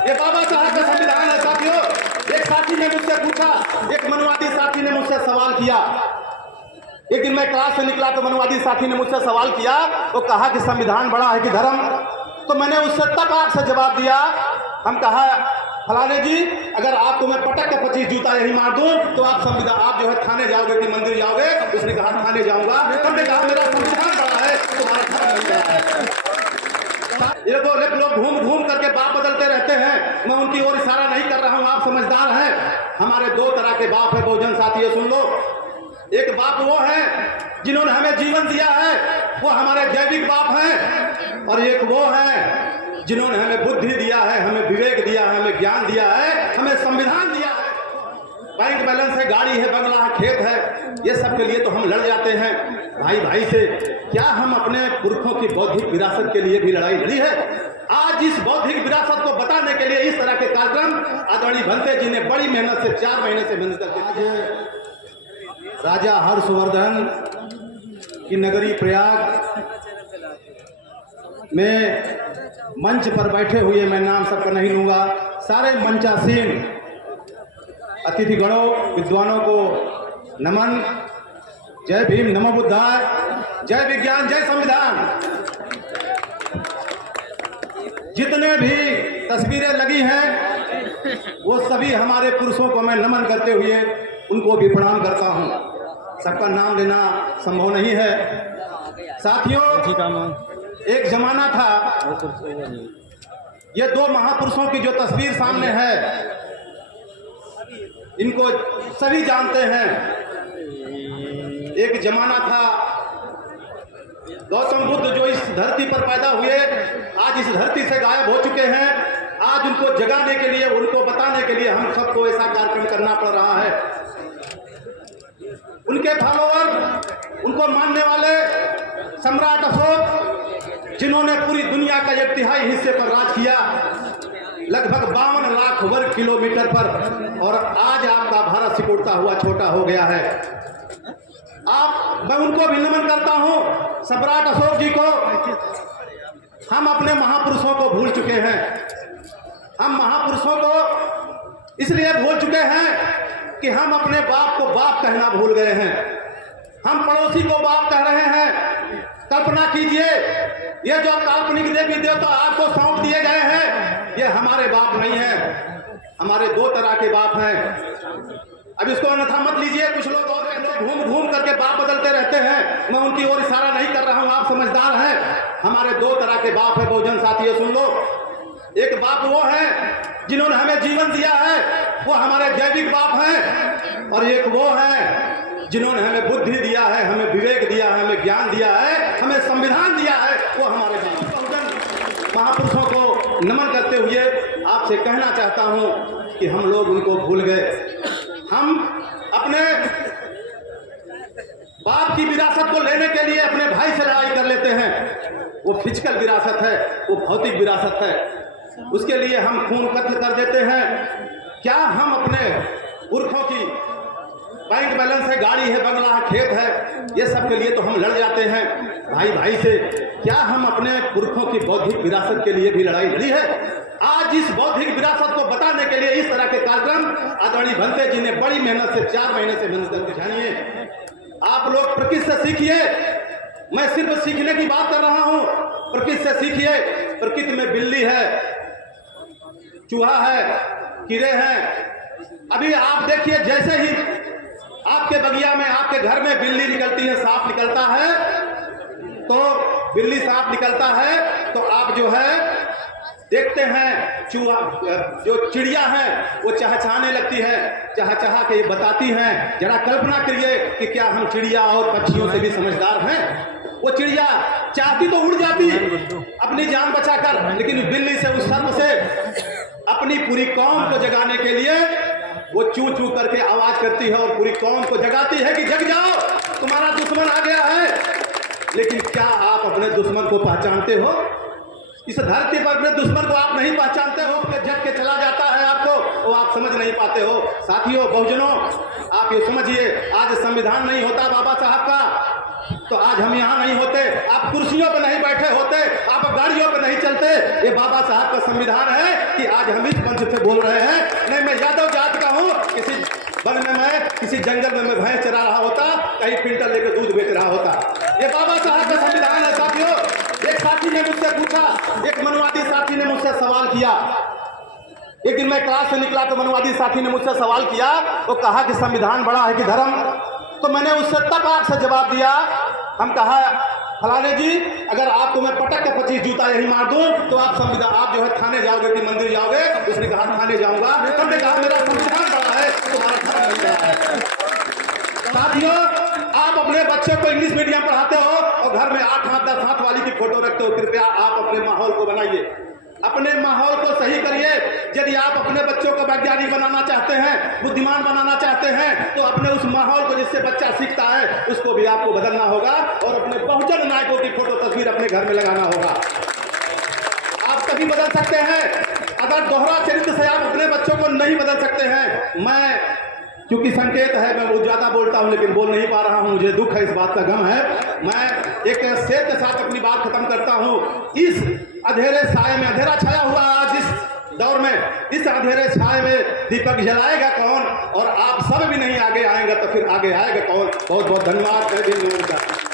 ये बाबा साहब का संविधान है साथियों। एक साथी ने मुझसे पूछा, एक मनवादी साथी ने मुझसे सवाल किया। एक दिन मैं क्लास से निकला तो मनवादी साथी ने मुझसे सवाल किया, वो कहा कि संविधान बड़ा है कि धर्म। तो मैंने उससे तक आपसे जवाब दिया, हम कहा फलाने जी, अगर आपको मैं पटक के 25 जूता यही मार दूं तो आप संविधान, आप जो है थाने जाओगे कि मंदिर जाओगे? उसने कहा थाने जाऊंगा। हमने कहा मेरा संविधान बड़ा है, तुम्हारा धर्म नहीं बड़ा है। ये लोग घूम घूम करके बाप बदलते रहते हैं, मैं उनकी ओर इशारा नहीं कर रहा हूं, आप समझदार हैं। हमारे दो तरह के बाप है बहुजन साथियों, सुन लो। एक बाप वो है जिन्होंने हमें जीवन दिया है, वो हमारे जैविक बाप हैं, और एक वो है जिन्होंने हमें बुद्धि दिया है, हमें विवेक दिया है, हमें ज्ञान दिया है, हमें संविधान दिया है। बैंक बैलेंस है, गाड़ी है, बंगला है, खेत है, ये सब के लिए तो हम लड़ जाते हैं भाई भाई से। क्या हम अपने पुरखों की बौद्धिक विरासत के लिए भी लड़ाई लड़ी है? आज इस बौद्धिक विरासत को बताने के लिए इस तरह के कार्यक्रम आदरणीय भंते जी ने बड़ी मेहनत से 4 महीने से मेहनत करके आज राजा हर्षवर्धन की नगरी प्रयाग में मंच पर बैठे हुए, मैं नाम सबका नहीं लूंगा, सारे मंचासीन अतिथिगणों, विद्वानों को नमन। जय भीम, नमो बुद्धाय, जय विज्ञान, जय संविधान। जितने भी तस्वीरें लगी हैं वो सभी हमारे पुरुषों को मैं नमन करते हुए उनको भी प्रणाम करता हूं। सबका नाम लेना संभव नहीं है साथियों। एक जमाना था, ये 2 महापुरुषों की जो तस्वीर सामने है, इनको सभी जानते हैं। एक जमाना था, गौतम बुद्ध जो इस धरती पर पैदा हुए, आज इस धरती से गायब हो चुके हैं। आज उनको जगाने के लिए, उनको बताने के लिए हम सबको ऐसा कार्यक्रम करना पड़ रहा है। उनके फॉलोअर, उनको मानने वाले सम्राट अशोक, जिन्होंने पूरी दुनिया का 1/3 हिस्से पर राज किया, लगभग 52 लाख वर्ग किलोमीटर पर, और आज आपका भारत सिकुड़ता हुआ छोटा हो गया है। मैं उनको भी नमन करता हूं, सम्राट अशोक जी को। हम अपने महापुरुषों को भूल चुके हैं। हम महापुरुषों को इसलिए भूल चुके हैं कि हम अपने बाप को बाप कहना भूल गए हैं। हम पड़ोसी को बाप कह रहे हैं। कल्पना कीजिए, ये जो काल्पनिक देवी देवता आपको सौंप दिए गए हैं, ये हमारे बाप नहीं है, हमारे 2 तरह के बाप हैं। अब इसको अन्यथा मत लीजिए। कुछ लोग घूम घूम करके बाप बदलते रहते हैं, मैं उनकी ओर इशारा नहीं कर रहा हूं, आप समझदार हैं। हमारे 2 तरह के बाप है बहुजन साथियों, सुन लो। एक बाप वो है जिन्होंने हमें जीवन दिया है, वो हमारे जैविक बाप हैं, और एक वो है जिन्होंने हमें बुद्धि दिया है, हमें विवेक दिया है, हमें ज्ञान दिया है, हमें संविधान दिया है, वो हमारे बाप। महापुरुषों को नमन करते हुए आपसे कहना चाहता हूं कि हम लोग उनको भूल गए। हम अपने बाप की विरासत को लेने के लिए अपने भाई से लड़ाई कर लेते हैं। वो फिजिकल विरासत है, वो भौतिक विरासत है, उसके लिए हम खून कत्ल कर देते हैं। क्या हम अपने पुरखों की बैंक बैलेंस है, गाड़ी है, बंगला है, खेत है, ये सब के लिए तो हम लड़ जाते हैं भाई भाई से। क्या हम अपने पुरखों की बौद्धिक विरासत के लिए भी लड़ाई लड़ी है? आज इस बौद्धिक विरासत को बताने के लिए इस तरह के कार्यक्रम आदरणीय भंते जी ने बड़ी मेहनत से 4 महीने से मेहनत करके जानिए। आप लोग प्रकृति से सीखिए। मैं सिर्फ सीखने की बात कर रहा हूं, प्रकृति से सीखिए। प्रकृति में बिल्ली है, चूहा है, कीड़े हैं। अभी आप देखिए, जैसे ही आपके बगिया में, आपके घर में बिल्ली निकलती है, सांप निकलता है, तो बिल्ली सांप निकलता है तो आप जो है देखते हैं, चूहा जो चिड़िया है वो चहचहाने लगती है, चहचहा के बताती हैं। जरा कल्पना करिए कि क्या हम चिड़िया और पक्षियों से भी समझदार हैं? वो चिड़िया चाहती तो उड़ जाती अपनी जान बचाकर, लेकिन बिल्ली से, उस सर्प से अपनी पूरी कौम को जगाने के लिए वो चू चू करके आवाज करती है और पूरी कौम को जगाती है कि जग जाओ, तुम्हारा दुश्मन आ गया है। लेकिन क्या आप अपने दुश्मन को पहचानते हो? इस धरती पर अपने दुश्मन को आप नहीं पहचानते हो, कि जग के चला जाता है आपको, वो आप समझ नहीं पाते हो। साथियों, बहुजनों, आप ये समझिए, आज संविधान नहीं होता बाबा साहब का, तो आज हम यहाँ नहीं होते, आप कुर्सियों पर नहीं बैठे होते, आप गाड़ियों पर नहीं चलते। ये बाबा साहब का संविधान है कि आज हम इस मंच से बोल रहे हैं। नहीं, मैं यादव जात का हूँ, किसी वन में मैं किसी जंगल में मैं भैंस चरा रहा होता, कहीं फिल्टर लेकर दूध बेच रहा होता। ये बाबा साहब का संविधान है साथियों। एक साथी ने मुझसे पूछा, एक मनुवादी साथी ने मुझसे सवाल किया। एक दिन मैं क्लास से निकला तो मनुवादी साथी ने मुझसे सवाल किया, वो कहा कि संविधान बड़ा है कि धर्म। तो मैंने उससे तपाक से जवाब दिया, हम कहा फलाने जी, अगर आपको मैं पटक के 25 जूता यही मार दूं तो आप संविधान, आप जो है थाने जाओगे कि मंदिर जाओगे? उसने कहा थाने जाऊंगा। हमने कहा मेरा संविधान बड़ा है, तुम्हारा धर्म नहीं बड़ा है। साथियों, आप अपने बच्चे को इंग्लिश मीडियम पढ़ाते हो और घर में 8 हाथ 10 हाथ वाली की फोटो रखते हो। कृपया आप अपने माहौल को बनाइए, अपने माहौल को सही करिए। यदि आप अपने बच्चों को वैज्ञानिक बनाना चाहते हैं, बुद्धिमान बनाना चाहते हैं, तो अपने उस माहौल को जिससे बच्चा सीखता है उसको भी आपको बदलना होगा और अपने बहुजन नायकों की फोटो तस्वीर अपने घर में लगाना होगा। आप तभी बदल सकते हैं। अगर दोहरा चरित्र से आप अपने बच्चों को नहीं बदल सकते हैं। मैं, क्योंकि संकेत है, मैं बहुत ज्यादा बोलता हूं लेकिन बोल नहीं पा रहा हूं, मुझे दुख है, इस बात का गम है। मैं एक शेर के साथ अपनी बात खत्म करता हूं। इस अंधेरे साए में, अंधेरा छाया हुआ आज इस दौर में, इस अंधेरे छाए में दीपक जलाएगा कौन? और आप सब भी नहीं आगे आएंगे तो फिर आगे आएगा कौन? बहुत बहुत धन्यवाद।